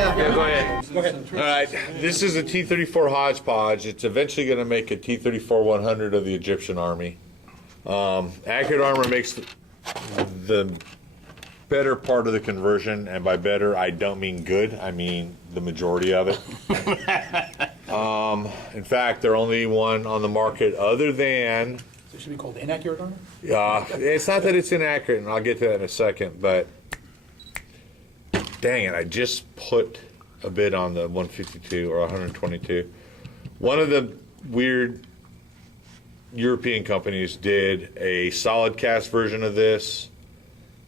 Yeah, go ahead. Go ahead. All right, this is a T-34 hodgepodge. It's eventually going to make a T-34-100 of the Egyptian Army. Accurate Armor makes the better part of the conversion, and by better, I don't mean good. I mean the majority of it. In fact, they're only one on the market other than... So it should be called inaccurate armor? It's not that it's inaccurate, and I'll get to that in a second, but dang it, I just put a bid on the 152 or 122. One of the weird European companies did a solid cast version of this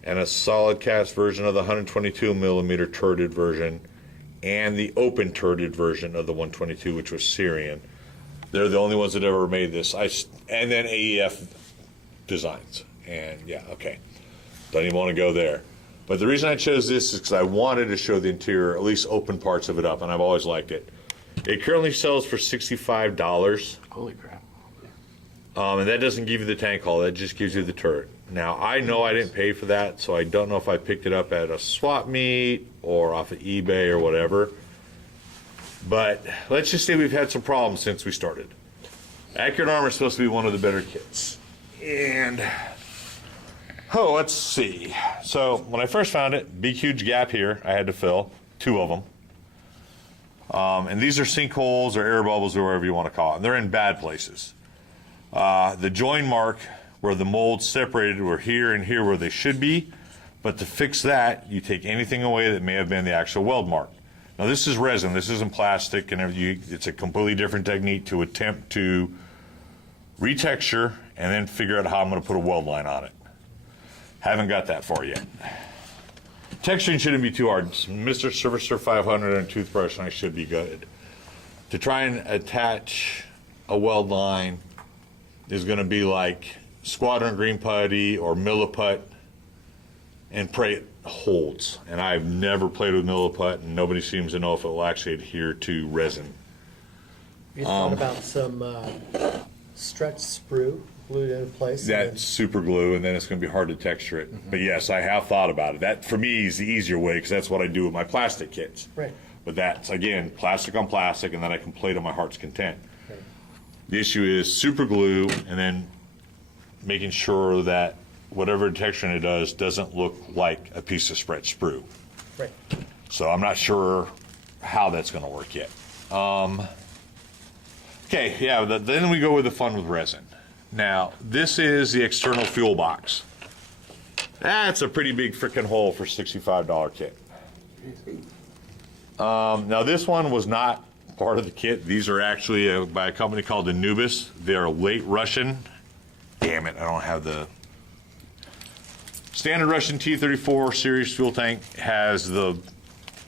and a solid cast version of the 122 millimeter turreted version and the open turreted version of the 122, which was Syrian. They're the only ones that ever made this. And then AEF designs. And yeah, okay. Don't even want to go there. But the reason I chose this is because I wanted to show the interior, at least open parts of it up, and I've always liked it. It currently sells for $65. Holy crap. And that doesn't give you the tank hull, that just gives you the turret. Now, I know I didn't pay for that, so I don't know if I picked it up at a swap meet or off of eBay or whatever. But let's just say we've had some problems since we started. Accurate Armor is supposed to be one of the better kits. And, let's see. So, when I first found it, big huge gap here I had to fill, 2 of them. And these are sinkholes or air bubbles or whatever you want to call it. And they're in bad places. The join mark where the molds separated were here and here where they should be, but to fix that, you take anything away that may have been the actual weld mark. Now this is resin, this isn't plastic, and it's a completely different technique to attempt to retexture and then figure out how I'm going to put a weld line on it. Haven't got that far yet. Texturing shouldn't be too hard. Mr. Servicer 500 and a toothbrush and I should be good. To try and attach a weld line is going to be like Squadron Green Putty or Milliput and pray it holds. And I've never played with Milliput, and nobody seems to know if it will actually adhere to resin. You thought about some stretch sprue glued in place? That's super glue, and then it's going to be hard to texture it. Mm-hmm. But yes, I have thought about it. That, for me, is the easier way because that's what I do with my plastic kits. Right. But that's, again, plastic on plastic, and then I can play to my heart's content. Right. The issue is super glue, and then making sure that whatever texturing it does doesn't look like a piece of stretch sprue. Right. So I'm not sure how that's going to work yet. Okay, yeah, then we go with the fun with resin. Now, this is the external fuel box. That's a pretty big freaking hole for a $65 kit. Now, this one was not part of the kit. These are actually by a company called Anubis. They're late Russian. Damn it, I don't have the... Standard Russian T-34 series fuel tank has the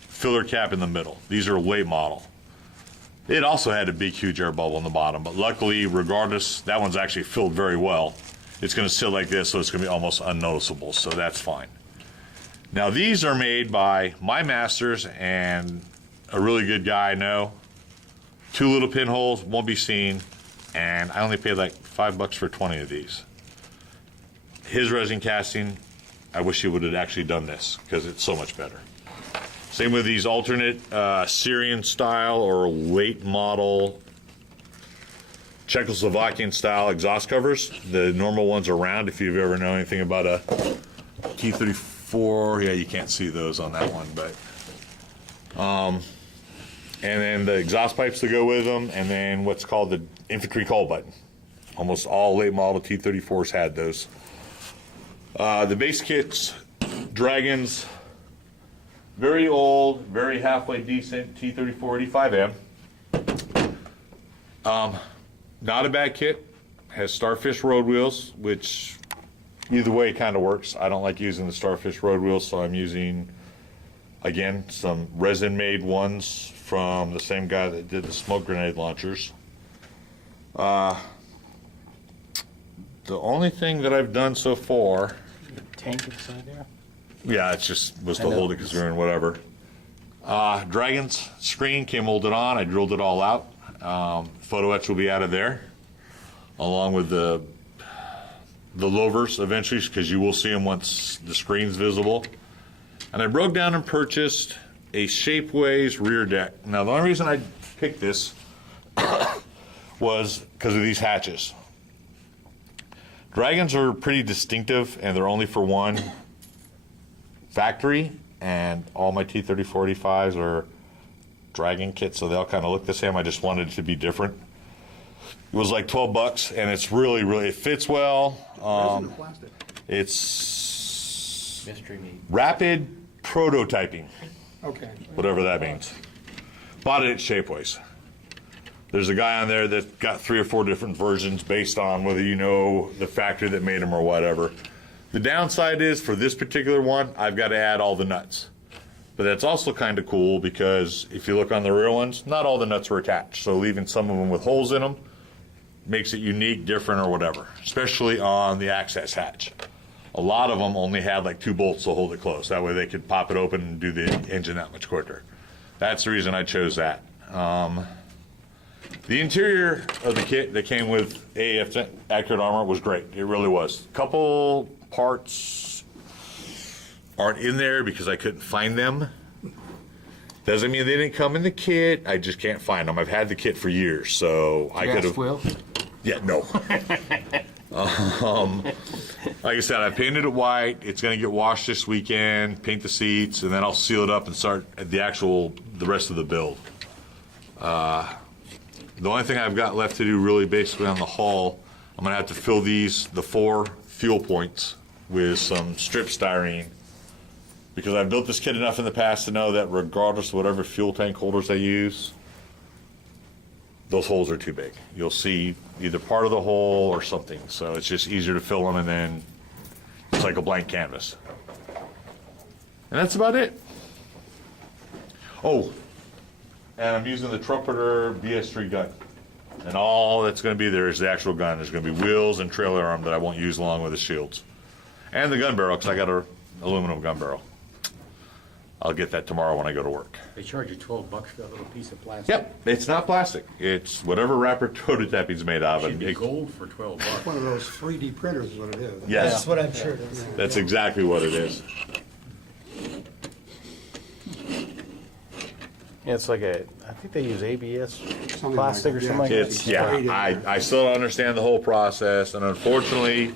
filler cap in the middle. These are a late model. It also had a big, huge air bubble in the bottom, but luckily, regardless, that one's actually filled very well. It's going to sit like this, so it's going to be almost unnoticeable, so that's fine. Now, these are made by my masters and a really good guy I know. 2 little pinholes, won't be seen, and I only paid like $5 for 20 of these. His resin casting, I wish he would have actually done this because it's so much better. Same with these alternate Syrian style or late model Czechoslovakian style exhaust covers. The normal ones are round. If you've ever known anything about a T-34, yeah, you can't see those on that one, but and then the exhaust pipes to go with them, and then what's called the infantry call button. Almost all late model T-34s had those. The base kits, Dragons, very old, very halfway decent T-34 85M. Not a bad kit. Has Starfish road wheels, which either way kind of works. I don't like using the Starfish road wheels, so I'm using, again, some resin-made ones from the same guy that did the smoke grenade launchers. The only thing that I've done so far... Tank inside there? Yeah, it's just was to hold it because we're in whatever. Dragons screen came molded on. I drilled it all out. Photo etch will be out of there, along with the louvers eventually, because you will see them once the screen's visible. And I broke down and purchased a Shapeways rear deck. Now, the only reason I picked this was because of these hatches. Dragons are pretty distinctive, and they're only for one factory, and all my T-34-85s are Dragon kits, so they all kind of look the same. I just wanted it to be different. It was like $12, and it's really, it fits well. Resin or plastic? It's Mystery meat. rapid prototyping, Okay. whatever that means. Bought it at Shapeways. There's a guy on there that got 3 or 4 different versions based on whether you know the factory that made them or whatever. The downside is, for this particular one, I've got to add all the nuts. But that's also kind of cool because if you look on the rear ones, not all the nuts are attached. So leaving some of them with holes in them makes it unique, different, or whatever, especially on the access hatch. A lot of them only had like 2 bolts to hold it closed. That way they could pop it open and do the engine that much quicker. That's the reason I chose that. The interior of the kit that came with AAF Accurate Armor was great. It really was. A couple parts aren't in there because I couldn't find them. Doesn't mean they didn't come in the kit. I just can't find them. I've had the kit for years, so I could have. Will? Yeah, no. Like I said, I painted it white. It's going to get washed this weekend. Paint the seats, and then I'll seal it up and start the rest of the build. The only thing I've got left to do, really, basically on the hull, I'm going to have to fill the 4 fuel points with some strip styrene, because I've built this kit enough in the past to know that regardless of whatever fuel tank holders I use, those holes are too big. You'll see either part of the hole or something, so it's just easier to fill them, and then it's like a blank canvas. And that's about it. Oh, and I'm using the Trumpeter BS3 gun. And all that's going to be there is the actual gun. There's going to be wheels and trailer arm that I won't use along with the shields. And the gun barrel, because I got an aluminum gun barrel. I'll get that tomorrow when I go to work. They charge you $12 for that little piece of plastic. Yep, it's not plastic. It's whatever wrapper prototyping's made of. Should be gold for $12. One of those 3D printers is what it is. Yes, That's what I'm sure it is. that's exactly what it is. Yeah, it's like I think they use ABS Something plastic like or that, something like yeah. that. It's, yeah, I still don't understand the whole process, and unfortunately,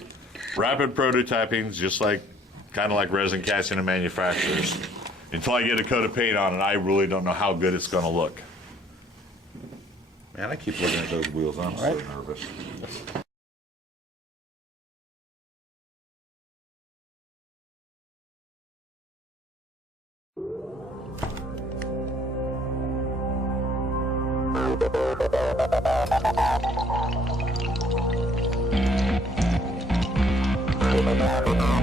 rapid prototyping is just like, kind of like resin casting and manufacturers. Until I get a coat of paint on it, I really don't know how good it's going to look. Man, I keep looking at those wheels. I'm so nervous. Thank you.